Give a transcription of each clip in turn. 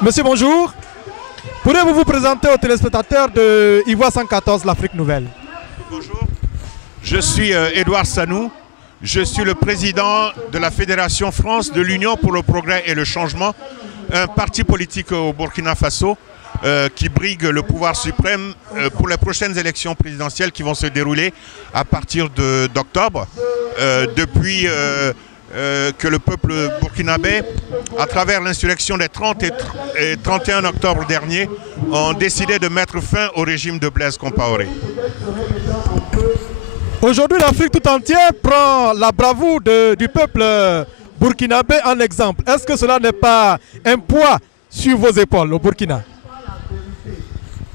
Monsieur, bonjour. Pourriez-vous vous présenter aux téléspectateurs de Ivoire 114, l'Afrique Nouvelle? Bonjour, je suis Edouard Sanou. Je suis le président de la Fédération France de l'Union pour le Progrès et le Changement, un parti politique au Burkina Faso qui brigue le pouvoir suprême pour les prochaines élections présidentielles qui vont se dérouler à partir d'octobre. Depuis que le peuple burkinabé, à travers l'insurrection des 30 et 31 octobre dernier, ont décidé de mettre fin au régime de Blaise Compaoré. Aujourd'hui, l'Afrique tout entière prend la bravoure du peuple burkinabé en exemple. Est-ce que cela n'est pas un poids sur vos épaules au Burkina?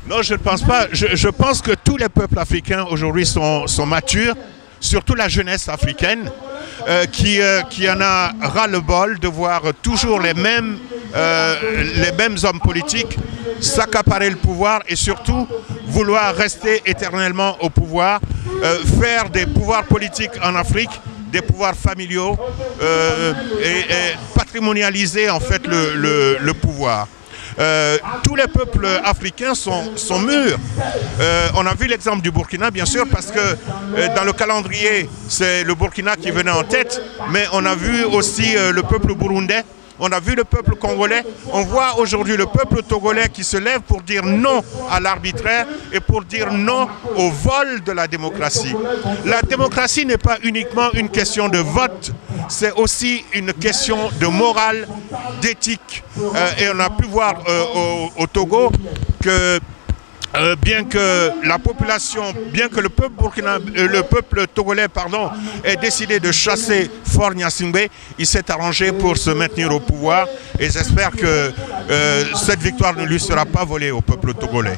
Non, je ne pense pas. Je pense que tous les peuples africains aujourd'hui sont matures, surtout la jeunesse africaine, qui en a ras-le-bol de voir toujours les mêmes hommes politiques s'accaparer le pouvoir et surtout vouloir rester éternellement au pouvoir, faire des pouvoirs politiques en Afrique, des pouvoirs familiaux et patrimonialiser en fait le pouvoir. Tous les peuples africains sont mûrs. On a vu l'exemple du Burkina, bien sûr, parce que dans le calendrier, c'est le Burkina qui venait en tête, mais on a vu aussi le peuple burundais, on a vu le peuple congolais, on voit aujourd'hui le peuple togolais qui se lève pour dire non à l'arbitraire et pour dire non au vol de la démocratie. La démocratie n'est pas uniquement une question de vote, c'est aussi une question de morale, d'éthique. Et on a pu voir au Togo que bien que la population, bien que le peuple togolais ait décidé de chasser Faure Gnassingbé, il s'est arrangé pour se maintenir au pouvoir et j'espère que cette victoire ne lui sera pas volée au peuple togolais.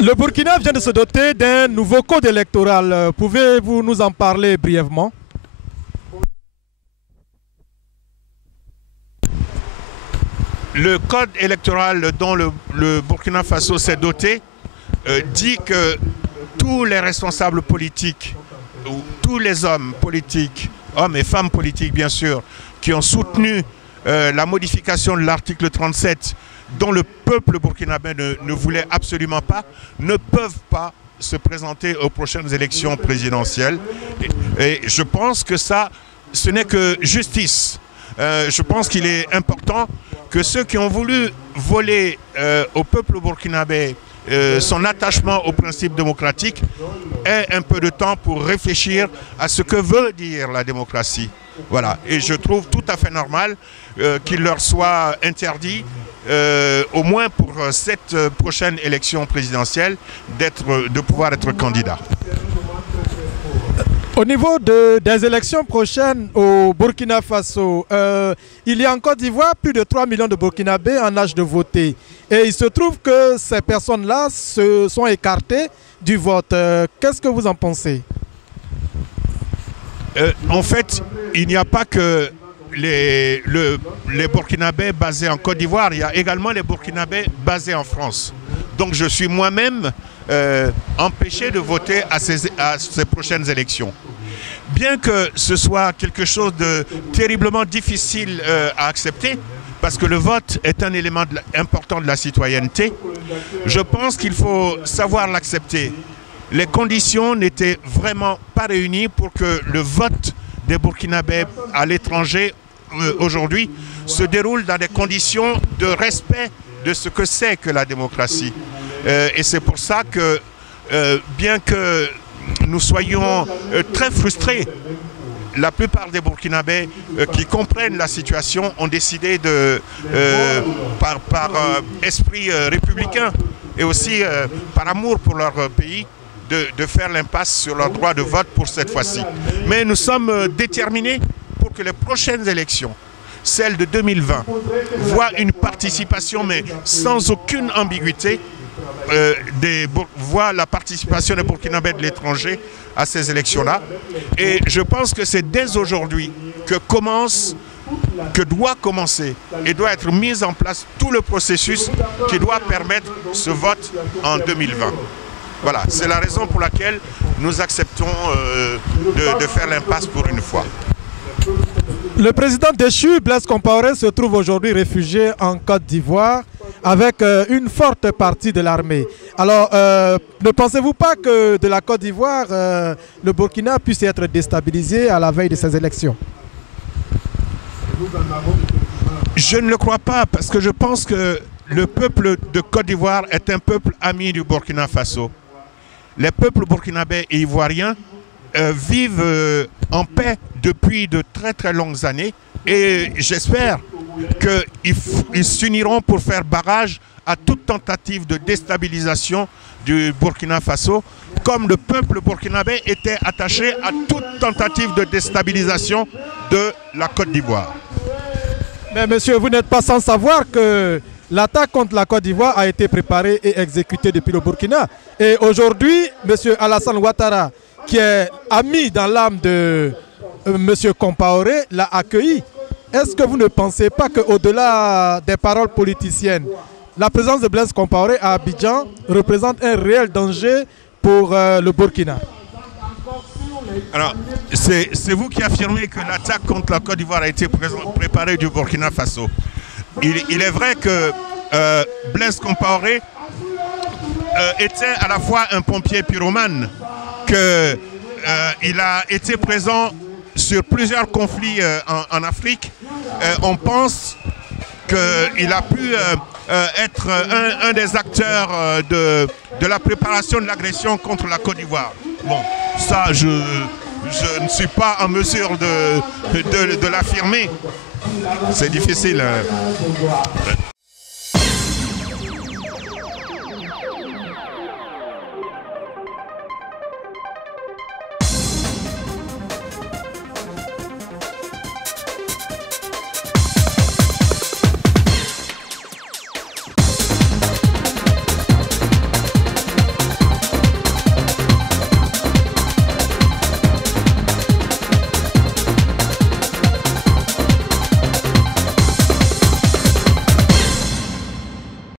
Le Burkina vient de se doter d'un nouveau code électoral. Pouvez-vous nous en parler brièvement? Le code électoral dont le Burkina Faso s'est doté dit que tous les responsables politiques, ou tous les hommes politiques, hommes et femmes politiques bien sûr, qui ont soutenu la modification de l'article 37 dont le peuple burkinabé ne voulait absolument pas, ne peuvent pas se présenter aux prochaines élections présidentielles. Et je pense que ça, ce n'est que justice. Je pense qu'il est important que ceux qui ont voulu voler au peuple burkinabé son attachement aux principes démocratiques aient un peu de temps pour réfléchir à ce que veut dire la démocratie. Voilà. Et je trouve tout à fait normal qu'il leur soit interdit, au moins pour cette prochaine élection présidentielle, de pouvoir être candidat. Au niveau des élections prochaines au Burkina Faso, il y a en Côte d'Ivoire plus de 3 millions de Burkinabés en âge de voter. Et il se trouve que ces personnes-là se sont écartées du vote. Qu'est-ce que vous en pensez? En fait, il n'y a pas que les Burkinabés basés en Côte d'Ivoire, il y a également les Burkinabés basés en France. Donc je suis moi-même empêché de voter à ces prochaines élections. Bien que ce soit quelque chose de terriblement difficile à accepter, parce que le vote est un élément important de la citoyenneté, je pense qu'il faut savoir l'accepter. Les conditions n'étaient vraiment pas réunies pour que le vote des Burkinabés à l'étranger aujourd'hui se déroule dans des conditions de respect de ce que c'est que la démocratie. Et c'est pour ça que, bien que nous soyons très frustrés, la plupart des Burkinabés qui comprennent la situation ont décidé par esprit républicain et aussi par amour pour leur pays, de faire l'impasse sur leur droit de vote pour cette fois-ci. Mais nous sommes déterminés pour que les prochaines élections, celles de 2020, voient une participation, mais sans aucune ambiguïté, voient la participation des Burkinabés de l'étranger à ces élections-là. Et je pense que c'est dès aujourd'hui que doit commencer et doit être mis en place tout le processus qui doit permettre ce vote en 2020. Voilà, c'est la raison pour laquelle nous acceptons de faire l'impasse pour une fois. Le président déchu, Blaise Compaoré, se trouve aujourd'hui réfugié en Côte d'Ivoire avec une forte partie de l'armée. Alors, ne pensez-vous pas que de la Côte d'Ivoire, le Burkina puisse être déstabilisé à la veille de ces élections? Je ne le crois pas, parce que je pense que le peuple de Côte d'Ivoire est un peuple ami du Burkina Faso. Les peuples burkinabés et ivoiriens vivent en paix depuis de très très longues années et j'espère qu'ils s'uniront pour faire barrage à toute tentative de déstabilisation du Burkina Faso, comme le peuple burkinabé était attaché à toute tentative de déstabilisation de la Côte d'Ivoire. Mais monsieur, vous n'êtes pas sans savoir que l'attaque contre la Côte d'Ivoire a été préparée et exécutée depuis le Burkina. Et aujourd'hui, monsieur Alassane Ouattara, qui est ami dans l'âme de monsieur Compaoré, l'a accueilli. Est-ce que vous ne pensez pas qu'au-delà des paroles politiciennes, la présence de Blaise Compaoré à Abidjan représente un réel danger pour le Burkina? Alors, c'est vous qui affirmez que l'attaque contre la Côte d'Ivoire a été préparée du Burkina Faso. Il est vrai que Blaise Compaoré était à la fois un pompier pyromane, qu'il a été présent sur plusieurs conflits en Afrique. On pense qu'il a pu être un des acteurs de la préparation de l'agression contre la Côte d'Ivoire. Bon, ça, je ne suis pas en mesure de l'affirmer. C'est difficile.